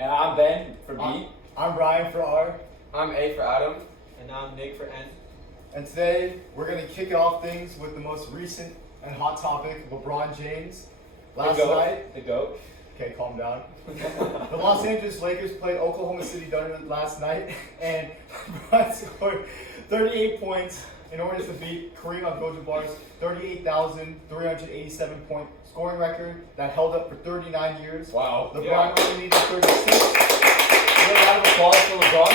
And I'm Ben for B. I'm Ryan for R. I'm A for Adam. And I'm Nick for N. And today we're going to kick off things with the most recent and hot topic, LeBron James. Last night, The GOAT. okay, calm down. The Los Angeles Lakers played Oklahoma City Thunder last night, and LeBron scored 38 points in order to beat Kareem Abdul-Jabbar's 38,387 point scoring record that held up for 39 years. Wow. LeBron only needed 36. Round of applause for LeBron.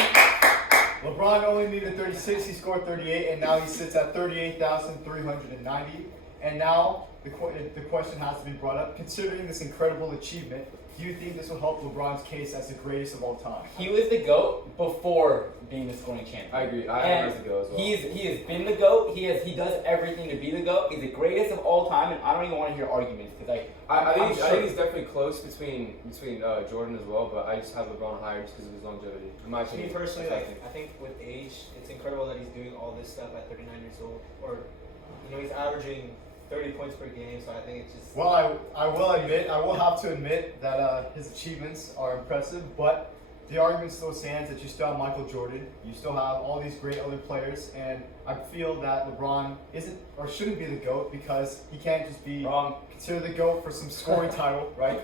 LeBron only needed 36, he scored 38, and now he sits at 38,390. And now the question has to be brought up. Considering this incredible achievement, do you think this will help LeBron's case as the greatest of all time? He was the GOAT before being the scoring champion. I agree. I am as the GOAT as well. He has been the GOAT. He does everything to be the GOAT. He's the greatest of all time, and I don't even want to hear arguments because I think it's definitely close between Jordan as well, but I just have LeBron higher just because of his longevity. In my opinion, Me personally, I think with age, it's incredible that he's doing all this stuff at 39 years old. Or, he's averaging 30 points per game, so I think it's just... Well, I will have to admit that his achievements are impressive, but the argument still stands that you still have Michael Jordan, you still have all these great other players, and I feel that LeBron isn't or shouldn't be the GOAT because he can't just be considered the GOAT for some scoring title, right?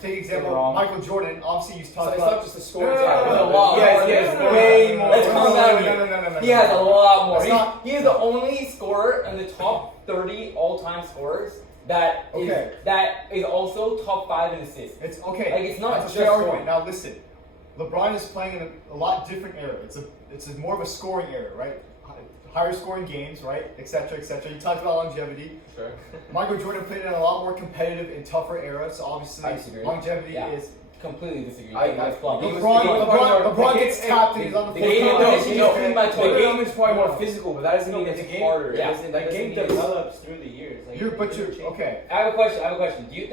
Take example, Michael Jordan, obviously you talked about... It's not just a scoring title. There's a lot more. There's way more. Let's calm down here. No. He has a lot more. Not, he is the only scorer in the top 30 all-time scorers that is also top 5 in assists. It's okay. Like, it's not That's just a fair argument. scoring. Now listen, LeBron is playing in a lot different era. It's more of a scoring era, right? Higher scoring games, right? Etc. You talked about longevity. Sure. Michael Jordan played in a lot more competitive and tougher era, so obviously longevity is... Completely disagree. LeBron gets tapped and he's on the The game is probably more physical, but that doesn't mean it's harder. Yeah. The game develops through the years. Okay. I have a question. Do you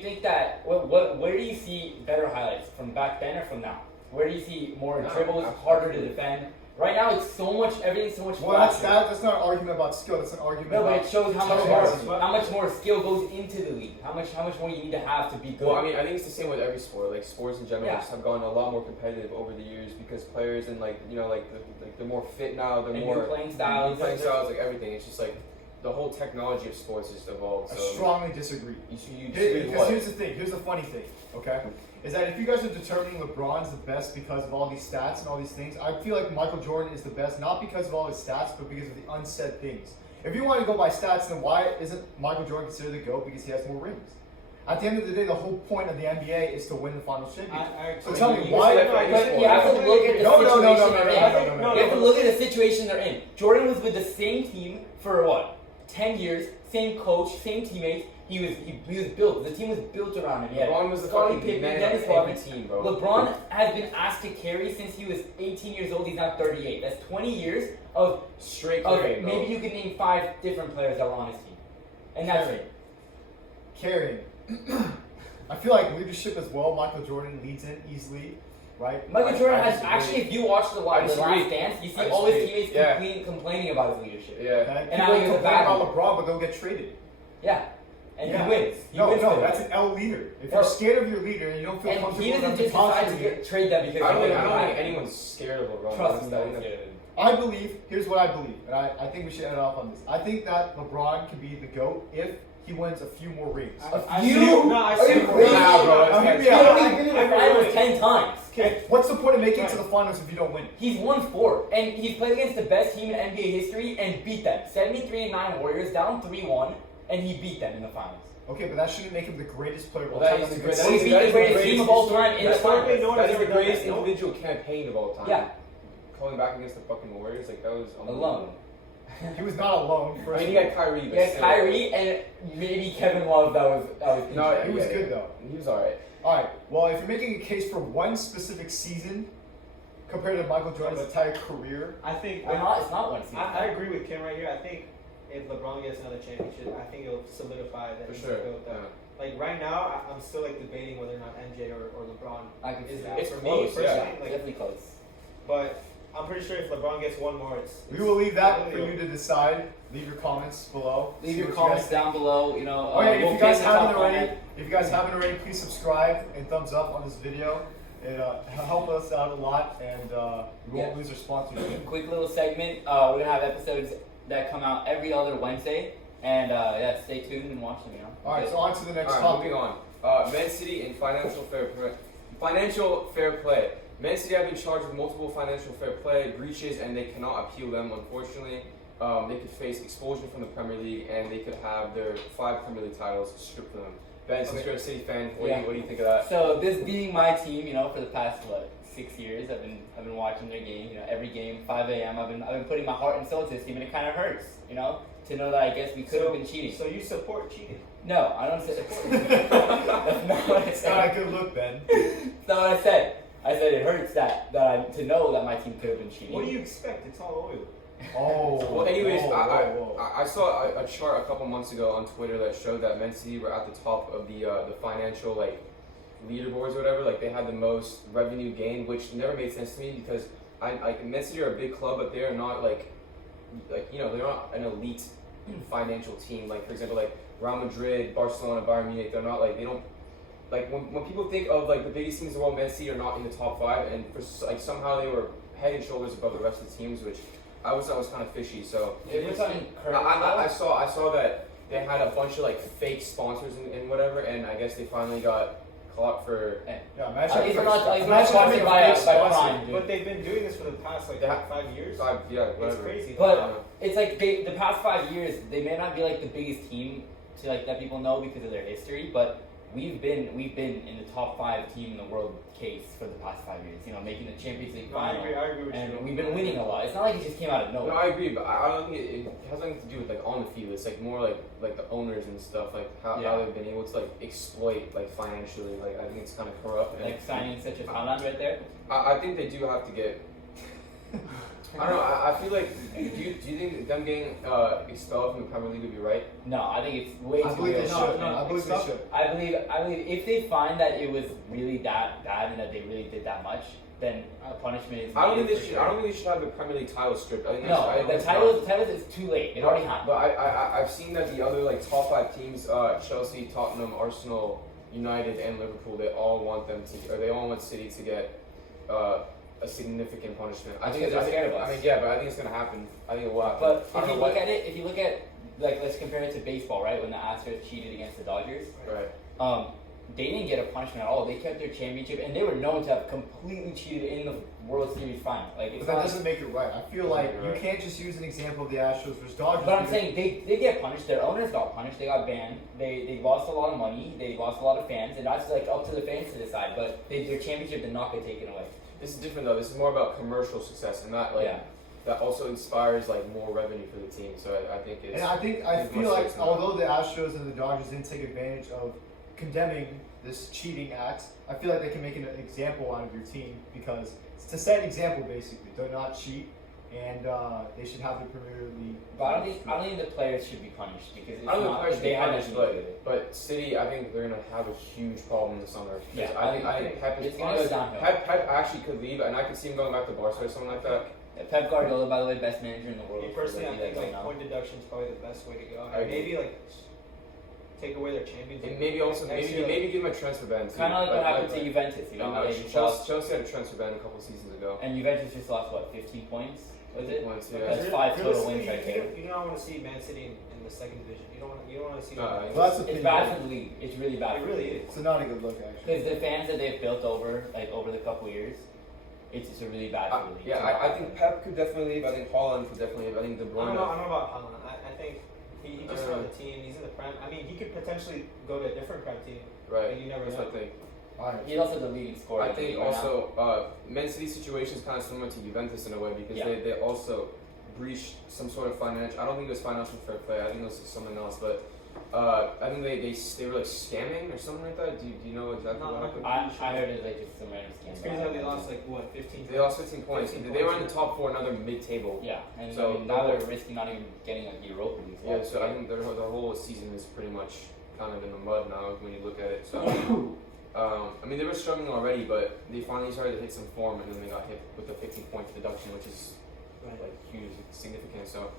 think that where do you see better highlights from back then or from now? Where do you see more dribbles, harder to defend? Right now, everything's so much Well, faster. that's not an argument about skill. That's an argument No, about... but it shows how much more skill goes into the league. How much more you need to have to be good. Well, I think it's the same with every sport. Like sports in general just have gone a lot more competitive over the years because players and they're more fit now. They're more new playing styles. Like everything. It's just like the whole technology of sports has evolved. I So strongly disagree. Because here's the thing. Here's the funny thing. Okay. Is that if you guys are determining LeBron's the best because of all these stats and all these things, I feel like Michael Jordan is the best not because of all his stats, but because of the unsaid things. If you want to go by stats, then why isn't Michael Jordan considered the GOAT? Because he has more rings. At the end of the day, the whole point of the NBA is to win the finals championship. So tell me why. You have to look at the situation they're in. No. You have to look at the situation they're in. Jordan was with the same team for what? 10 years, same coach, same teammates. He was built. The team was built around him. LeBron was the fucking big man of every team, bro. LeBron has been asked to carry since he was 18 years old. He's now 38. That's 20 years of straight carrying. Maybe you could name 5 different players that were on his team, and that's it. Carrying. I feel like leadership as well. Michael Jordan leads in easily, right? Michael Jordan has actually, if you watch the Last Dance, you see all his teammates complaining about his leadership. Yeah. Okay. And now he was about LeBron, but they'll get traded. Yeah. And he wins. No, that's an L leader. If you're scared of your leader and you don't feel comfortable he doesn't just decide to trade that because I don't think anyone's scared of LeBron. Trust me. I believe, here's what I believe, and I think we should end off on this. I think that LeBron can be the GOAT if he wins a few more rings. He only been to the finals 10 times. Okay, what's the point of making it to the finals if you don't win? He's won 4, and he's played against the best team in NBA history and beat them. 73-9 Warriors, down 3-1, and he beat them in the finals. Okay, but that shouldn't make him the greatest player of all time. He's the greatest team of all time in the finals. That's the greatest individual campaign of all time. Yeah. Calling back against the fucking Warriors, that was alone. He was not alone. He had Kyrie. He had Kyrie and maybe Kevin Love. That was no, he was good though. He was alright. Alright, well, if you're making a case for one specific season compared to Michael Jordan's entire career, I think it's not one season. I agree with Kim right here. I think if LeBron gets another championship, I think it'll solidify that he's the GOAT. Like right now, I'm still debating whether or not MJ or LeBron I can see that. it's for close, me personally, definitely close. But I'm I'm pretty sure if LeBron gets one more, We will leave that for Unreal. you to decide. Leave your comments below. Leave See your what you comments guys- down below. You know, Oh yeah, we'll if you guys pin the top haven't already, comment. if you guys haven't already, please subscribe and thumbs up on this video. It help us out a lot, and we won't Yeah. lose our sponsorship. Quick little segment. We're gonna have episodes that come out every other Wednesday, and yeah, stay tuned and watch them. You know. All right, so on to the next All right, topic. moving on. Man City and financial fair play. Financial fair play. Man City have been charged with multiple financial fair play breaches, and they cannot appeal them. Unfortunately, they could face expulsion from the Premier League, and they could have their 5 Premier League titles stripped from them. Ben, since you're a City fan, what do you think of that? So this being my team, you know, for the past 6 years, I've been watching their game. You know, every game, 5 a.m. I've been putting my heart and soul into this team, and it kind of hurts, you know, to know that I guess we could have been cheating. So you support cheating? No, I don't say. That's not what I It's not a said. good look, Ben. That's not what I said. I said it hurts to know that my team could have been cheating. What do you expect? It's all oil. Oh. Well, anyways, whoa. I saw a chart a couple months ago on Twitter that showed that Man City were at the top of the financial like leaderboards or whatever. Like they had the most revenue gain, which never made sense to me because Man City are a big club, but they are not like you know they're not an elite financial team. Like for example, like Real Madrid, Barcelona, Bayern Munich. They're not like they don't. Like when people think of like the biggest teams in the world, Man City are not in the top 5, and for like somehow they were head and shoulders above the rest of the teams, which I was kind of fishy. So If we're talking currently, I saw that they had a bunch of like fake sponsors and whatever, and I guess they finally got caught for. Yeah, imagine. He's not imagine sponsored having a by fake sponsor. Prime, dude. But they've been doing this for the past like They have- 5 years. Yeah, whatever. It's crazy. But it's like the past 5 years, they may not be like the biggest team to like that people know because of their history, but we've been in the top 5 team in the world case for the past 5 years. You know, making the Champions League No, I final, agree with and you. we've been winning a lot. It's not like it just came out of No, nowhere. I agree, but I don't think it has nothing to do with like on the field. It's like more like the owners and stuff, like how they've been able to like exploit like financially. Like I think it's kind of corrupt. Like signing such a talent right there. I think they do have to get. I don't know. I feel like do you think them getting expelled from the Premier League would be right? No, I think it's way I too believe they early. should. No, I believe they should. I believe if they find that it was really that bad and that they really did that much, then a punishment is. I don't think needed they for should. sure. I don't think they should have the Premier League title stripped. I think No, I the think title is too late. It already happened. But I've seen that the other like top 5 teams, Chelsea, Tottenham, Arsenal, United, and Liverpool, they all want City to get a significant punishment. I think Because they're scared of us. I mean, yeah, but I think it's gonna happen. I think it will happen. But I if don't you know look at it, if you look at like let's compare it to baseball, right? When the Astros cheated against the Dodgers, right. they didn't get a punishment at all. They kept their championship, and they were known to have completely cheated in the World Series final. Like it's But that not. doesn't make it right. I feel like you Right. can't just use an example of the Astros versus Dodgers. But I'm because- saying they get punished. Their owners got punished. They got banned. They lost a lot of money. They lost a lot of fans, and that's like up to the fans to decide. But their championship did not get taken away. This is different though. This is more about commercial success, and not like Yeah. that also inspires like more revenue for the team. So I think it's. And I It's feel more like serious than although the Astros and the Dodgers didn't take advantage of condemning this cheating act, I feel like they can make an example out of your team because it's to set an example basically. Do not cheat, and they should have the Premier League. But I don't think the players should be punished because it's I don't think not. players should They be had punished, nothing to do with it. but City, I think they're gonna have a huge problem in the summer. Yeah, I think Pep is it's gonna go downhill. Pep actually could leave, and I could see him going back to Barca or something like that. Pep Guardiola, by the way, best manager in the world. Me personally, I Like, think right like now. point deduction is probably the best way to go. I agree. Maybe like take away their champions. And maybe also Next year, maybe give him a transfer ban too. Kind of like what happened to Juventus, you know? No, They just lost, Chelsea had a transfer ban a couple seasons ago. and Juventus just lost what, 15 points? Was it? Points, yeah. That's 5 total Realistically, wins right there. You don't want to see Man City in the second division. You don't want to see. No, them. Well, that's It's opinion. bad for the league. It's really bad. It for really the league. is. It's not a good look actually. Because the fans that they've built over the couple years, it's just a really bad for the league. Yeah, I think Pep could definitely leave. I think Haaland could definitely leave. I think De I Bruyne. don't know about Haaland. I think he just I don't won know. the team. He's in the prem. I mean, he could potentially go to a different prem team. Right. But you never That's know. what I think. Alright. He's also the leading scorer. I in the think league right now. also Man City's situation is kind of similar to Juventus in a way because Yeah. they also breached some sort of financial. I don't think it was financial fair play. I think it was something else. But I think they were like scamming or something like that. Do you know exactly No, what no. happened? I heard it was like just some random scam. It's crazy how they lost like what 15. They lost 15 points. 15 They were in points, the top 4, another mid-table. Yeah, and So, I mean, now they're risking not even getting like the Europa League. Yeah, so I think their whole season is pretty much kind of in the mud now when you look at it. So I mean, they were struggling already, but they finally started to hit some form, and then they got hit with the 15-point deduction, which is like huge, significant. So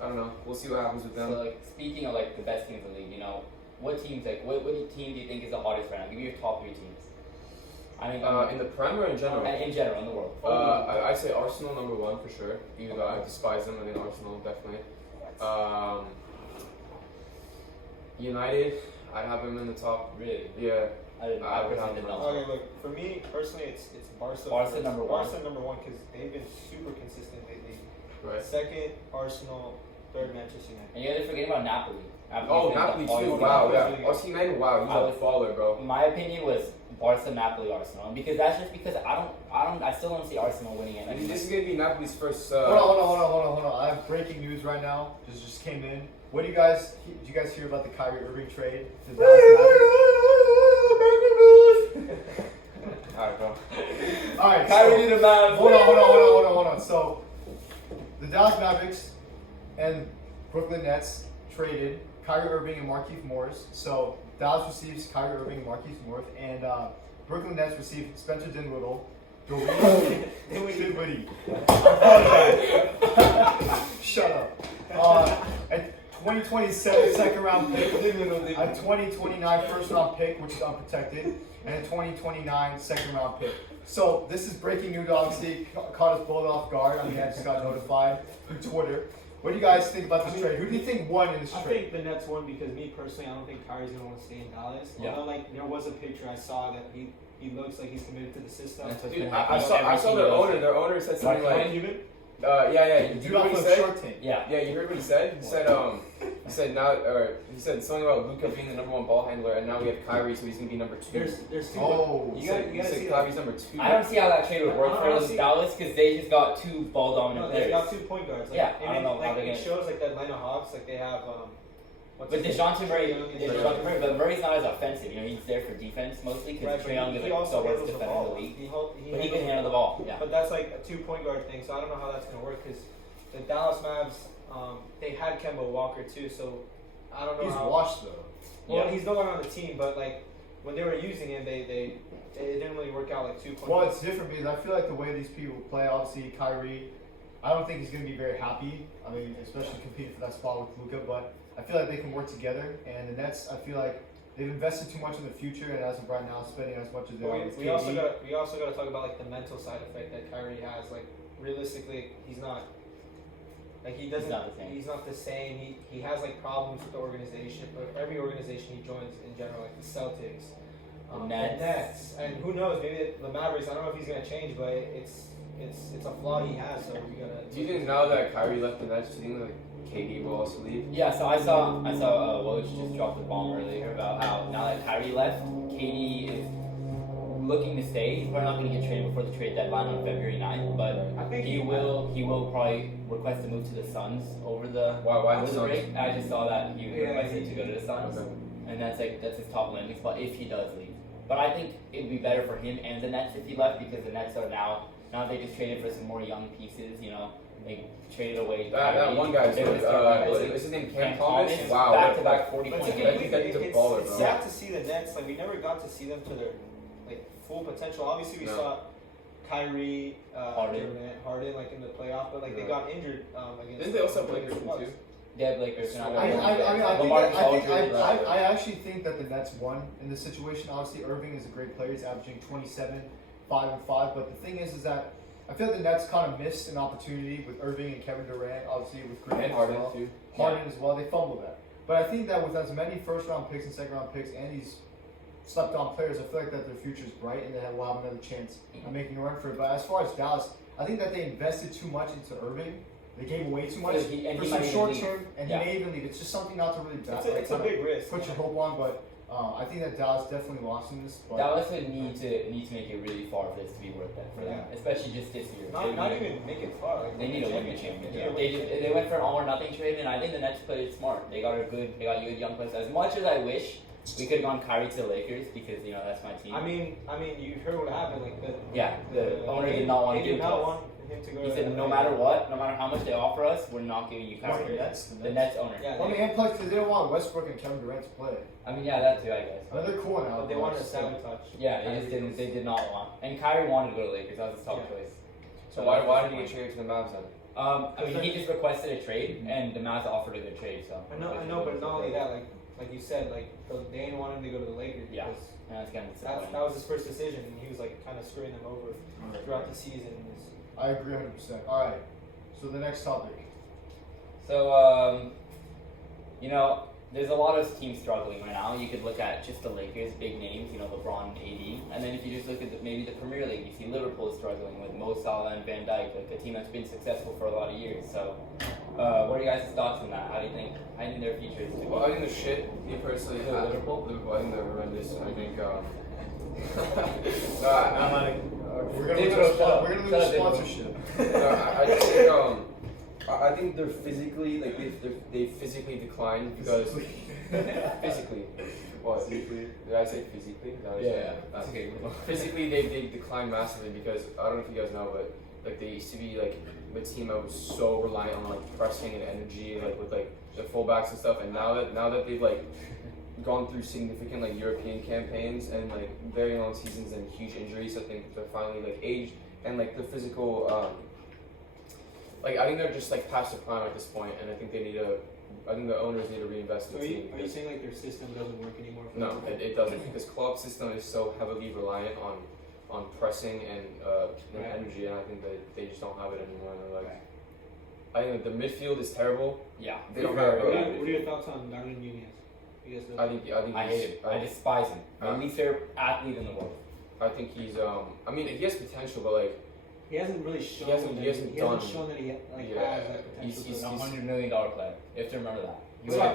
I don't know. We'll see what happens with them. So like speaking of like the best teams in the league, you know, what teams like what team do you think is the hottest right now? Give me your top 3 teams. I mean, In the Prem or in general? in general in the world. I'd say Arsenal number 1 for sure. Even though I despise them, I think Arsenal definitely. United, I have them in the top. Really? Yeah. I would personally have did them. not. Okay, look, for me personally, it's Barca. Barca first. number 1. Barca number 1 because they've been super consistent lately. Right. Second, Arsenal. Third, Manchester United. And you guys are forgetting about Napoli. Oh, Napoli too. Napoli's Wow, Napoli. yeah. Osimhen, wow, he's I a was- baller, bro. My opinion was Barca, Napoli, Arsenal, and because that's just because I still don't see Arsenal winning it. And this is gonna be Napoli's first. Hold on. I have breaking news right now. Just came in. What do you guys? Did you guys hear about the Kyrie Irving trade? To the Dallas Alright, bro. Mavericks? All right. Kyrie to the Mavs. Hold on. So the Dallas Mavericks and Brooklyn Nets traded Kyrie Irving and Markieff Morris. So Dallas receives Kyrie Irving and Markieff Morris, and Brooklyn Nets receive Spencer Dinwiddie. Dinwiddie. Shut up. A 2027 second round pick, a 2029 first round pick, which is unprotected, and a 2029 second round pick. So this is breaking news. Obviously, caught us both off guard. I mean, I just got notified through Twitter. What do you guys think about this trade? Who do you think won in this I trade? think the Nets won because me personally, I don't think Kyrie's gonna want to stay in Dallas. Yeah. Although like there was a picture I saw that he looks like he's committed to the system. That's what's Dude, been I happening saw with every their team. owner. Their owner said something Mark like, Cuban? yeah. Did you Dude hear off what he of said? Shark Tank. Yeah. Yeah, you heard what he said? He said now, or he said something about Luka being the number 1 ball handler, and now we have Kyrie, so he's gonna be number 2. There's two. Oh. You He gotta said see Kyrie's that. number 2. I don't see how that trade would work I for don't see- Dallas because they just got 2 ball dominant No, they players. got 2 point guards. Like, Yeah, and I don't know how like, they're it gonna- shows like the Atlanta Hawks, like they have what's But his DeJounte name? Murray, Trae Young. but Murray's not as offensive. You know, he's there for defense mostly because Right, Trae Young is he like also the worst handles the defender in the ball. league. But But he can handle the ball. Yeah. But that's like a 2 point guard thing, so I don't know how that's gonna work because the Dallas Mavs, they had Kemba Walker too, so I don't know He's how. washed though. Well, Yeah. he's no longer on the team, but like when they were using him, it didn't really work out like 2 point. Well, it's different because I feel like the way these people play, obviously Kyrie, I don't think he's going to be very happy. I mean, especially competing for that spot with Luka, but I feel like they can work together. And the Nets, I feel like they've invested too much in the future, and as of right now, spending as much as they are with we KD. also got to talk about like the mental side effect that Kyrie has. Like realistically, he's not. Like he doesn't. not the same. He's not the same. He has like problems with the organization, but every organization he joins in general, like the Celtics, The Nets. and who knows? Maybe the Mavericks. I don't know if he's gonna change, but it's a flaw he has. So we gotta. Do you think now that Kyrie left the Nets, do you think like KD will also leave? Yeah, so I saw Woj just dropped the bomb earlier about how now that Kyrie left, KD is looking to stay. He's probably not going to get traded before the trade deadline on February 9th, but I think he will probably request to move to the Suns over the Why over the the Suns? break. I just saw that he Yeah, requested to go to the Suns, Okay. and that's his top landing spot if he does leave. But I think it'd be better for him and the Nets if he left because the Nets are now they just traded for some more young pieces. You know, they traded away That Kyrie. one guy's They were good. starting Is his name Cam Cam Thomas? Thomas, Wow. back-to-back 40 But point to I games. think that he's a it's baller, bro. sad to see the Nets. Like we never got to see them to their like full potential. Obviously, we No. saw Kyrie, Harden. Harden, like in the playoff, but like they Yeah. got injured against. Didn't they also have the Blake Griffin Bucks. too? They have Lakers. I actually think I actually think that the Nets won in this situation. Obviously, Irving is a great player. He's averaging 27, 5 and 5. But the thing is that I feel the Nets kind of missed an opportunity with Irving and Kevin Durant. Obviously, with Griffin And as Harden well. too. Harden as well. They fumbled that. But I think that with as many first round picks and second round picks and these slept on players, I feel like that their future is bright and they will have another chance of making a run for it. But as far as Dallas, I think that they invested too much into Irving. They gave away too much And he for might some even short leave. term, and Yeah. he may even leave. It's just something not to really It's a big risk. put your hope on. But I think that Dallas definitely lost in this. But Dallas would need to make it really far for this to be worth it for them, especially just this year. Not even make it far. Like, They need to win the championship. championship. They went for an all or nothing trade, and I think the Nets played it smart. They got good young players. As much as I wish we could have gone Kyrie to the Lakers because that's my team. I mean, you heard what happened. Like the owner did not want to they give did to not us. want him to go. He said no matter what, no matter how much they offer us, we're not giving you The Kyrie. Nets. The Nets owner. Yeah, I mean, and plus, because they don't want Westbrook and Kevin Durant to play. I mean, yeah, that too, I guess. I mean, they're cool now. but they wanted to sabotage. Yeah, they just didn't. They did not want. And Kyrie wanted to go to Lakers. That was his top Yeah. choice. So why did he get traded to the Mavs then? I mean, he just requested a trade, and the Mavs offered a good trade. So I know, but not only that, like you said, like they didn't want him to go to the Lakers Yeah. because Yeah, that's kind of that disappointing. was his first decision, and he was like kind of screwing them over throughout the season. It was, I agree 100%. All right. So the next topic. So, you know, there's a lot of teams struggling right now. You could look at just the Lakers, big names, you know, LeBron, AD, and then if you just look at maybe the Premier League, you see Liverpool struggling with Mo Salah and Van Dijk, like a team that's been successful for a lot of years. So, what are you guys' thoughts on that? How do you think their future is? Well, I think they're shit. Me personally, Who, Liverpool? Liverpool. I think they're horrendous. I think. I'm like, we're gonna David, lose shut up. we're gonna Shut lose up, David. sponsorship. I just think I think they're physically like they physically declined because physically. What? Did I say physically? Is that what I said? It's okay. Physically, they declined massively because I don't know if you guys know, but like they used to be like the team that was so reliant on like pressing and energy, like with like the fullbacks and stuff. And now that they've like gone through significant like European campaigns and like very long seasons and huge injuries, I think they're finally like aged and like the physical. Like I think they're just like past their prime at this point, and I think they need to. I think the owners need to reinvest in so the team. are you saying like their system doesn't work anymore? For No, them? it doesn't. Because club system is so heavily reliant on pressing and Right. energy, and I think that they just don't have it anymore. And they're like, I think that the midfield is terrible. Yeah. They don't Very, have. very What bad. are your thoughts on Darwin Nunez? You guys know? I think I hate him. I despise him. The least favorite athlete in the world. I think he's. I mean, he has potential, but like, He hasn't really shown. hasn't done- shown that he like Yeah, has that potential. he's- He's a he's- $100 million player. You have to remember that. he has a Now,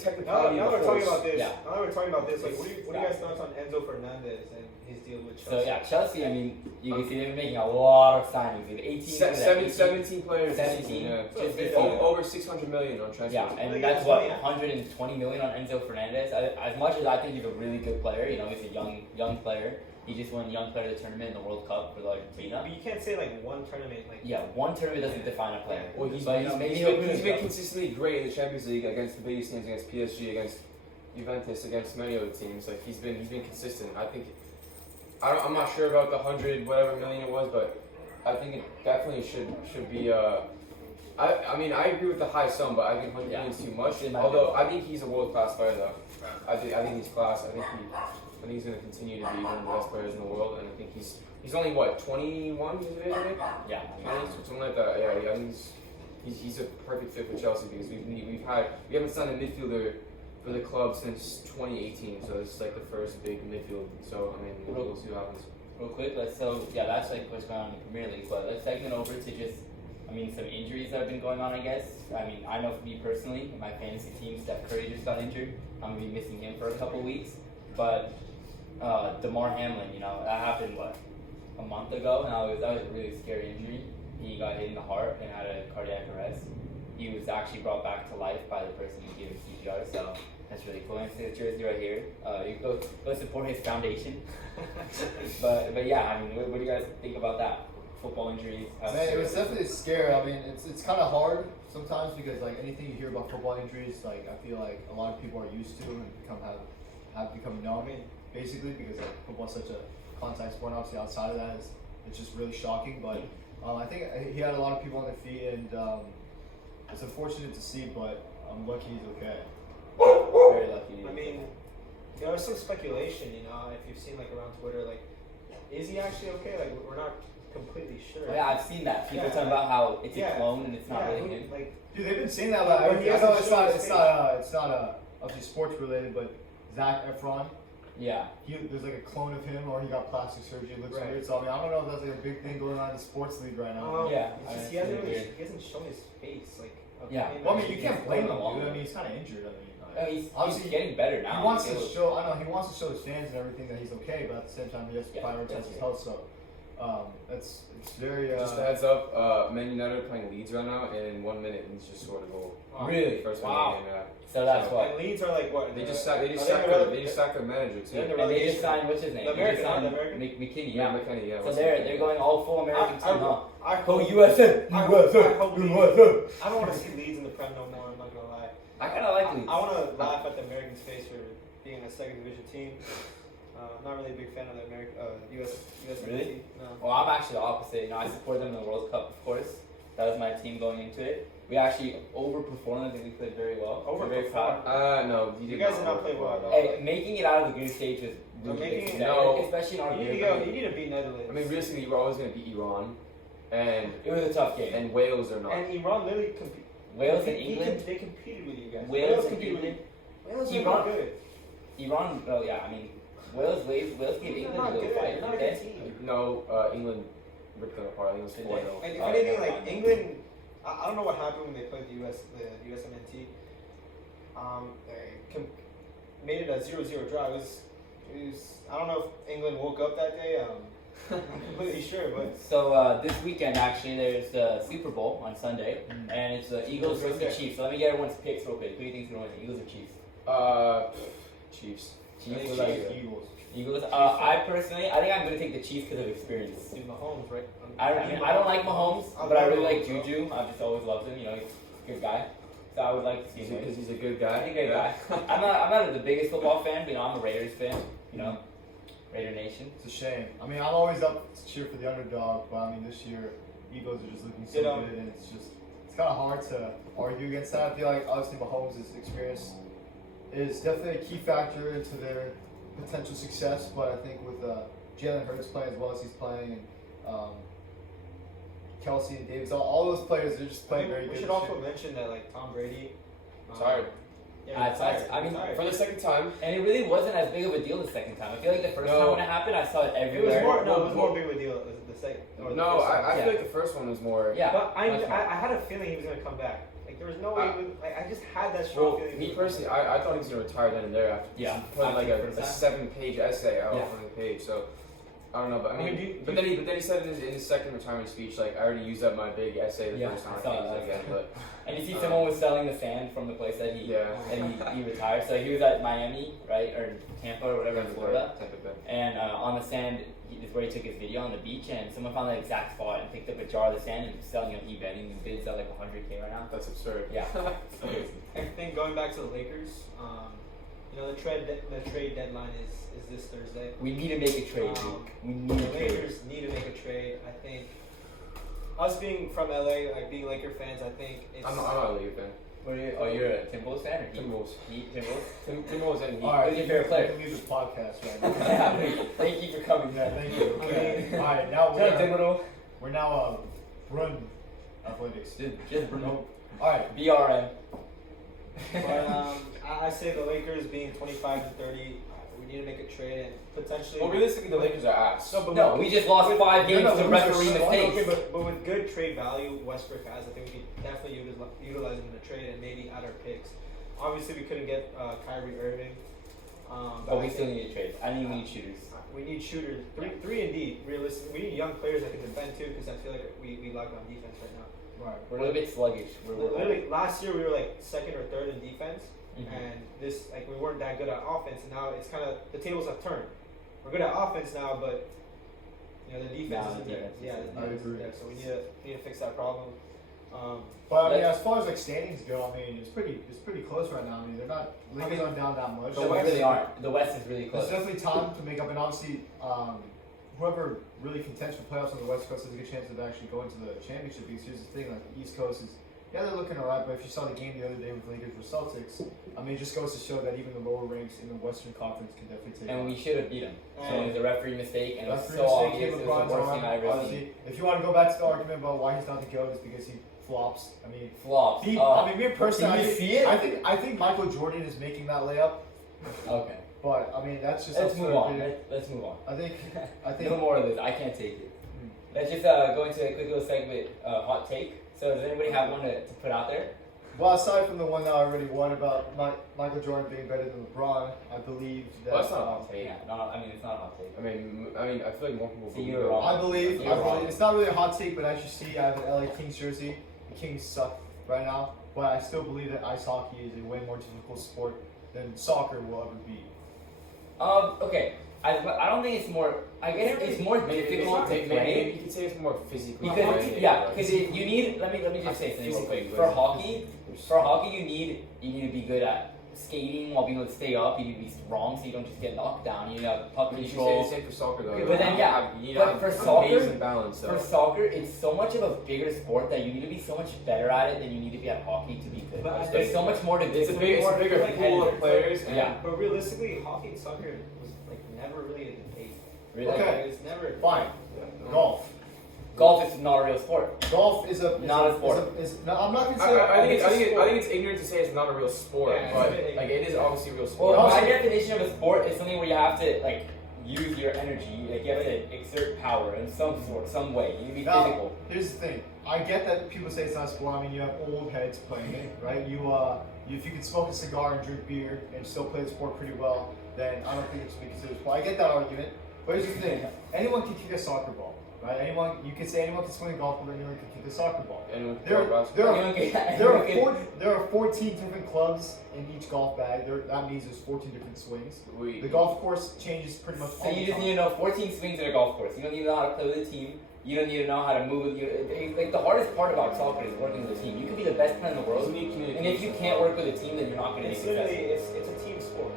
technicality. now of a we're talking horse. about this. Yeah. Now that we're talking about this, like, what are you Yeah. guys thoughts on Enzo Fernandez and his deal with Chelsea? So yeah, Chelsea. I mean, you can see they've been making a lot of signings. With 18, what is that, 17 players. 17. Yeah. Just this Oh, year. Over 600 million on transfer. Yeah, Well, and they that's got what 20, yeah. 120 million on Enzo Fernandez. As much as I think he's a really good player, you know, he's a young player. He just won Young Player of the Tournament in the World Cup for the Argentina. But you can't say like one tournament, like Yeah, one tournament doesn't define a player. Well, he's But, you know, maybe he'll been, prove he's been himself. consistently great in the Champions League against the biggest teams, against PSG, against Juventus, against many other teams. Like he's been consistent. I think I'm not sure about the 100 whatever million it was, but I think it definitely should be. I mean I agree with the high sum, but I think 100 million is too much. It might Although be. I think he's a world class player though. I think he's class. I think he's going to continue to be one of the best players in the world, and I think he's only what 21 years of age, I think? Yeah. 20, something like that. Yeah, I think he's a perfect fit for Chelsea because we haven't signed a midfielder for the club since 2018, so it's like the first big midfield. So I mean, we'll see what happens. Real quick, that's like what's going on in the Premier League. But let's segment over to just, I mean, some injuries that have been going on. I guess. I mean, I know for me personally, in my fantasy team, Steph Curry just got injured. I'm gonna be missing him for a couple weeks. But DeMar Hamlin, you know, that happened a month ago, and that was a really scary injury. He got hit in the heart and had a cardiac arrest. He was actually brought back to life by the person who gave him CPR, so that's really cool. And it's his jersey right here. You go support his foundation. but yeah, I mean, what do you guys think about that? Football injuries? how Man, it was serious- definitely scary. I mean, it's kind of hard sometimes because like anything you hear about football injuries, like I feel like a lot of people are used to and have become numb basically because like football's such a contact sport. Obviously, outside of that, it's just really shocking. But I think he had a lot of people on their feet, and it's unfortunate to see. But I'm lucky he's okay. Very lucky. I mean, there was some speculation, you know, if you've seen like around Twitter, like, is he actually okay? Like, we're not completely sure. Oh, yeah, I've seen that. People Yeah. talking about how it's Yeah. a clone and it's not Yeah, really him. like, Dude, they've been saying that about But he everything. I hasn't know it's shown not his it's not obviously sports related, but Zac Efron. Yeah. There's like a clone of him, or he got plastic surgery. It looks Right. weird. So I mean, I don't know if that's like a big thing going on in the sports league right now. Yeah, it's I just, mean, he hasn't it's really, weird. he hasn't shown his face, like. Yeah. okay, Well, I like, mean, you he's can't blame him, going along. dude. I mean, he's kind of injured. I mean, Oh, he's obviously getting better now. he wants He's to able- show. I know he wants to show his fans and everything that he's okay, but at the same time, he has to Yeah, prioritize that's his it. health. So it's very. Just a heads up, Man United are playing Leeds right now, and in 1 minute, he's just scored a goal. Wow. Really? First Wow. one of the game, yeah. So that's So- what. And Leeds are like what? They in just the- sacked are they their manager They're too. in the And they relegation. just signed, what's his name? The They just American, signed the American? McKinney, Yeah, yeah. McKennie, yeah. So what's they're his name? going all full American team, huh? I Go hope. USA! I USA! hope USA! I don't want to see Leeds in the Prem no more. I'm not gonna lie. I kind of like Leeds. I want to laugh at the Americans' face for being a second division team. Not really a big fan of the US Really? team. No. Well, I'm actually the opposite. You know, I support them in the World Cup, of course. That was my team going into it. We actually overperformed. I think we played very well. We're very proud. No, You guys did not play well at all. Hey, making it out of the group stage was No, really making big. it- no. Especially in our You need to group. go. You need to beat Netherlands. I mean, realistically, you were always going to beat Iran, and It was a tough game. Wales are not. and Iran literally competed. Wales and England. They competed with you guys. Wales and competed with England. Wales are Iran- not good. Iran. Oh yeah, I mean, Wales gave They're England not a little good. fight. They're not a didn't good they? team. No, England ripped them apart. I think it Did was they? 4-0. Like, if Oh, anything, never like mind. England, I don't know what happened when they played the USMNT. They made it a 0-0 draw. It was, I don't know if England woke up that day. I'm completely sure, but So this weekend, actually, there's the Super Bowl on Sunday, and it's the Eagles versus the Chiefs. So let me get everyone's picks real quick. Who do you think's gonna win? Eagles or Chiefs? Chiefs. Chiefs. Chiefs. What about you? Eagles. Eagles. I personally, I think I'm gonna take the Chiefs because of experience. Dude, Mahomes, right? I don't like Mahomes, I but I love really like Mahomes, Juju. I've just always loved him. You know, he's a good guy. So I would like to see him win. Because he's a good guy. He's a good guy. I'm not the biggest football fan, but you know, I'm a Raiders fan. You know, Raider Nation. It's a shame. I mean, I'm always up to cheer for the underdog, but I mean, this year, Eagles are just looking so You know. good, and it's kind of hard to argue against that. I feel like obviously Mahomes' experience is definitely a key factor into their potential success, but I think with Jalen Hurts playing as well as he's playing, and Kelsey and Davis, all those players, they're just playing very We good. should this also year. mention that like Tom Brady. Tired. Yeah, he's tired. I mean, He's tired. For the second time. And it really wasn't as big of a deal the second time. I feel like the first No. time when it happened, I saw it It was everywhere. more. No, it was more big of a deal. The second. or the No, first time. I Yeah. feel like the first one was more. Yeah. But much more. I had a feeling he was gonna come back. Like there was no way. He would, like I just had that strong Well, feeling. me personally, I thought he was going to retire then and there after Yeah. putting like After a the first 7-page essay out Yeah. on the page. So I don't know, but I I mean, mean, but then he said in his second retirement speech, like I already used up my big essay the Yeah, first time. I I saw can't use that. it again, but And you see, someone was selling the sand from the place that yeah. he retired. So he was at Miami, right, or Tampa or whatever in Florida. Tampa Bay. And on the sand is where he took his video on the beach, and someone found the exact spot and picked up a jar of the sand and was selling it on eBay. And he bids at like 100K right now. That's absurd. Yeah. It's crazy. I think going back to the Lakers, you know the trade deadline is this Thursday. We need to make a trade, Luke. We need The a trade. Lakers need to make a trade. I think us being from LA, like being Laker fans, I think it's. I'm not a Laker fan. What are you, oh, you're a Timberwolves fan or Heat? Timberwolves. Heat, Timberwolves? Timberwolves and Heat. All right, Who's your favorite player? You can leave the podcast right now. Yeah, thank you for coming. Yeah, thank you. I Okay. mean- All right, now Just Timberwolves. we're now Brun Athletics. Just Bruno. All right. BRM. But I say the Lakers being 25-30, we need to make a trade and potentially. Well, realistically, the Lakers are ass. No, but No, we just lost 5 You're games not to losers. referee Okay, mistakes. but with good trade value Westbrook has, I think we could definitely utilize him in a trade and maybe add our picks. Obviously, we couldn't get Kyrie Irving. But we still need to trade. I think we need shooters. We need shooters. Three and D, realistically. We need young players that can defend too, because I feel like we lack on defense right now. Right. We're a little bit sluggish. We're Literally, last year we were like second or third in defense, Mhm. and this like we weren't that good at offense. And now it's kind of the tables have turned. We're good at offense now, but you know the defense Now isn't the there. defense Yeah, isn't the there. I defense isn't agree. there. So we need to fix that problem. But I mean, Let's- as far as like standings go, I mean, it's pretty close right now. I mean, they're not Lakers aren't down that much. No, we really aren't. The West is really There's close. definitely time to make up, and obviously, whoever really contends for playoffs on the West Coast has a good chance of actually going to the championship. Because here's the thing: like the East Coast is, yeah, they're looking alright. But if you saw the game the other day with Lakers versus Celtics, I mean, it just goes to show that even the lower ranks in the Western Conference can definitely take. And we should have beat them. So And- it was a referee mistake, and it was That's so obvious. It was the LeBron's worst arm. thing I ever seen. Obviously, if you want to go back to the argument about why he's not the GOAT, is because he flops. I mean, Flops. I mean, me personally, Did you see it? I think Michael Jordan is making that layup, Okay. but I mean that's just Let's up move for on. opinion. Let's move on. I think No more of this. I can't take it. Hmm. Let's just go into a quick little segment, hot take. So does anybody have one to put out there? Well, aside from the one that I already won about Michael Jordan being better than LeBron, I believe that. Well, that's not a hot take. Yeah. No, I mean it's not a hot take. I feel like more people. So believe you're it. wrong. I believe You're wrong. it's not really a hot take, but as you see, I have an LA Kings jersey. The Kings suck right now, but I still believe that ice hockey is a way more difficult sport than soccer will ever be. Okay. I don't think it's more. I guess it's more difficult to Maybe play you could say it's more physically. because demanding, yeah, right? because you need. Let me just say something real quick. Physically, For but- hockey, you need to be good at skating while being able to stay up. You need to be strong so you don't just get knocked down. You need to have puck You should say control. the same for soccer though. But then, yeah, you need but to have for amazing soccer- balance. So. For soccer, it's so much of a bigger sport that you need to be so much better at it than you need to be at hockey to be good. But I There's think- so much more to It's a do. bigger like pool of competitors. players. And Yeah. But realistically, hockey and soccer was like never really a debate. Really. Okay. Like, it's never. Fine. Golf. Golf is not a real sport. Golf is Not a sport. No, I'm not gonna I, say. I, think it's, it's I, a think it, sport. I think it's ignorant to say it's not a real sport, Yeah, but it's a bit like it is obviously a real sport. Well, Also- my definition of a sport is something where you have to like use your energy. Like you have to exert power in some sort, some way. You need to be Now, physical. here's the thing. I get that people say it's not a sport. I mean, you have old heads playing it, right? If you can smoke a cigar and drink beer and still play the sport pretty well, then I don't think it should be considered a sport. I get that argument, but here's the thing. Anyone can kick a soccer ball, right? You can say anyone can swing a golf ball, anyone can kick a soccer ball. Anyone can There, throw a basketball. there are 14 different clubs in each golf bag. That means there's 14 different swings. The golf course changes pretty much So all you the just time. need to know 14 swings at a golf course. You don't need to know how to play with a team. You don't need to know how to move with you. Like the hardest part about soccer is working with a team. You could be the best player in the world, You need and if you can't work with a team, then you're not going to be It's successful. literally it's a team sport.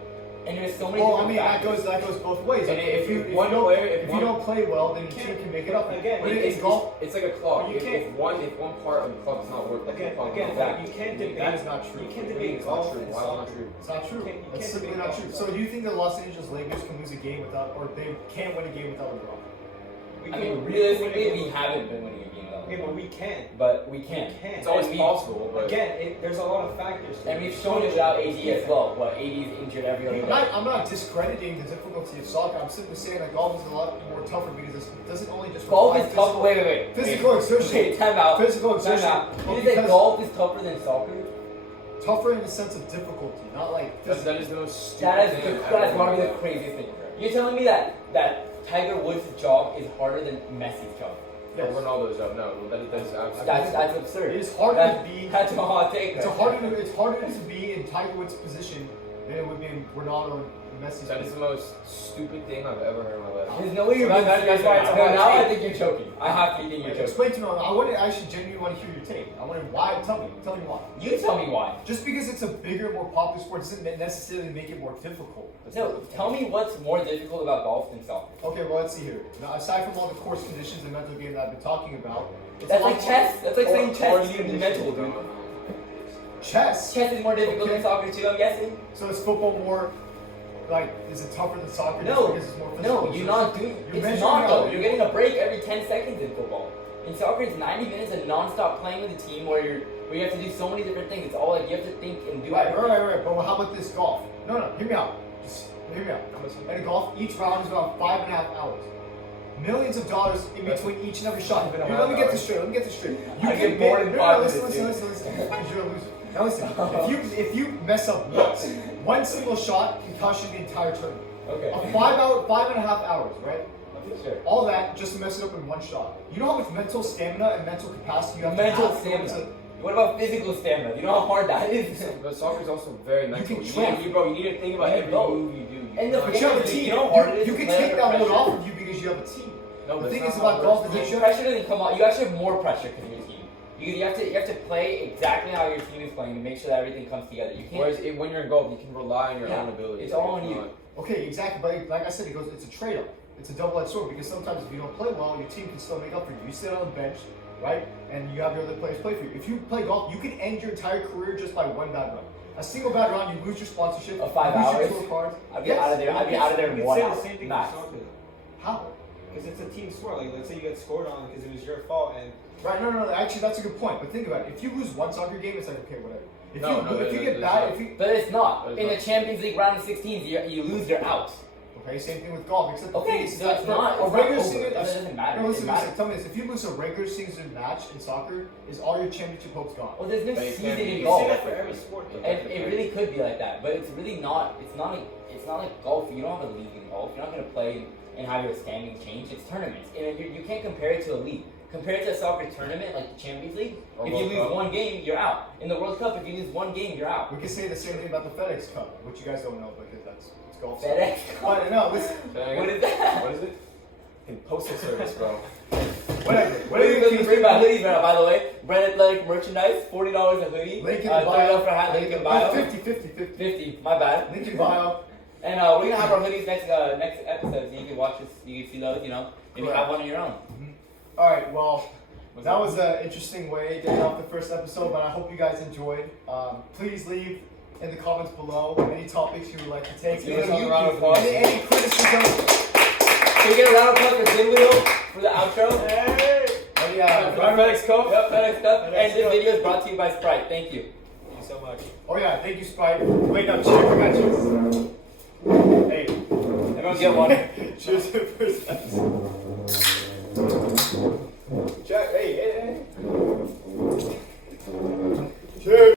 And there's so many. Well, I different mean factors. that goes both ways. And if you one don't player- if you don't play well, then your team can make it up. Again, But It's, in golf, it's like a clock. You If can't- one part of the clock is not working, Again, the clock again, is like, not you can't working. debate. that is not true. You can't It's debate not golf true. and Why is it not soccer. true? it's not true. You can't That's simply debate not golf. true. So do you think the Los Angeles Lakers can lose a game without, or they can't win a game without LeBron? I mean, realistically, we haven't been winning a game though. Okay, but we can. But we can. We can. It's always And we- possible, but Again, there's a lot of factors. And we've shown it without AD as well. What, AD is injured every other day. I'm not discrediting the difficulty of soccer. I'm simply saying that golf is a lot more tougher because it doesn't only just Golf require is tough. Wait. physical exertion. Okay, time out. Physical Time exertion. out. Well, You say because- golf is tougher than soccer? tougher in the sense of difficulty, not like that is the most stupid That is thing the, I've that's ever probably the heard. craziest thing. You're telling me that Tiger Woods' job is harder than Messi's job? Or Ronaldo's job. No, that is absolutely. That's absurd. It is harder That- to be. That's a hot take. It's right harder to be in Tiger Woods' position than it would be in Ronaldo and Messi's That is position. the most stupid thing I've ever heard in my life. There's no way you're That- being that- that's serious why right it's a now. hot Now I take. think you're joking. I have to think you're joking. Explain to me. I actually genuinely want to hear your take. I want to why. Tell me why. You tell me why. Just because it's a bigger, more popular sport doesn't necessarily make it more difficult. No, tell me what's more difficult about golf than soccer. Okay, well let's see here. Now, aside from all the course conditions and mental game that I've been talking about, it's That's a lot like chess. That's like saying chess. You need mental, dude. Chess. Chess is more difficult Okay. than soccer too. I'm guessing. So is football more like? Is it tougher than soccer? just No, because it's more physical no, you're not doing. You're It's measuring not out- though. You're getting a break every 10 seconds in football. In soccer, it's 90 minutes of non-stop playing with a team where you have to do so many different things. It's all like you have to think and do Right. everything. But how about this golf? No. Hear me out. Just hear me out. In golf, each round is about 5.5 hours. Millions of dollars in between each and every shot. Here, let me get this straight. You I can get more make- than no, 5 listen, minutes, listen. Because you're a loser. Now listen. If you mess up once, one single shot can cost you the entire tournament. Okay. A 5.5 hours, right? Sure. All that just to mess it up in one shot. You know how much mental stamina and mental capacity you have Mental to have in order stamina. What about physical stamina? You know how hard that is? But soccer is also very mental. can You train. need, bro, you need to think about You every both. move you do. And the know, But you have a You team. know how hard it is You to can play take under that load pressure. off of you because you have a team. No, The that's thing not is how about it golf works. is that you Pressure doesn't come out. You actually have more pressure because of your team. You have to play exactly how your team is playing to make sure that everything comes together. You can't. Whereas when you're in golf, you can rely on your Yeah, own ability. it's all on you. Okay, exactly. But like I said, it's a trade-off. It's a double-edged sword because sometimes if you don't play well, your team can still make up for you. You sit on the bench, right, and you have your other players play for you. If you play golf, you can end your entire career just by one bad run. A single bad run, you lose your sponsorship. Of 5 you lose hours? your tour cards. I'd be Yes. out of there. I'd be out of there in You could 1 say hour. the same thing Max. for soccer though. How? Because it's a team sport. Like, let's say you get scored on because it was your fault, and Right? No. Actually, that's a good point. But think about it. If you lose one soccer game, it's like okay, whatever. If you get bad, if you But it's not. It's In not. the Champions League round of 16s, you lose, you're out. okay, same thing with golf. Except the Okay, thing is, so it's for not. a It's regular not season. over. It doesn't matter. No, It listen, matters. tell me this: if you lose a regular season match in soccer, is all your championship hopes gone? Well, there's no But it season can't be. in you golf. say that for every sport. Though. And it really could be like that, but it's really not. It's not like golf. You don't have a league in golf. You're not gonna play and have your standings change. It's tournaments, and you can't compare it to a league compared to a soccer tournament like the Champions League, Or if you World lose Cup. one game, you're out. In the World Cup, if you lose one game, you're out. We can say the same thing about the FedEx Cup, which you guys don't know because it's golf. FedEx. But no, listen. What is that? What is it? In postal service, bro. Whatever. What are you going to bring my hoodies right now, by the way? Brand Athletic merchandise, $40 a hoodie. Link in $30 the bio. for a hat, link in bio. 50. 50, my bad. Link in bio. And we're going to have our hoodies next episode, so you can watch us, you can see those, you know, if you have one of your own. All right. Well, that was an interesting way to end off the first episode, but I hope you guys enjoyed. Please leave in the comments below any topics you would like to take. Give us a round of applause. Any criticism. Can we get a round of applause for Goodwill for the outro? Hey! Any, FedEx Cup. Yep, FedEx Cup. FedEx And this Cup. video is brought to you by Sprite. Thank you. Thank you so much. oh yeah, thank you, Spike. Wait, no, cheers. I got cheers. Hey, Everyone get one. cheers to the first episode. Jack, hey.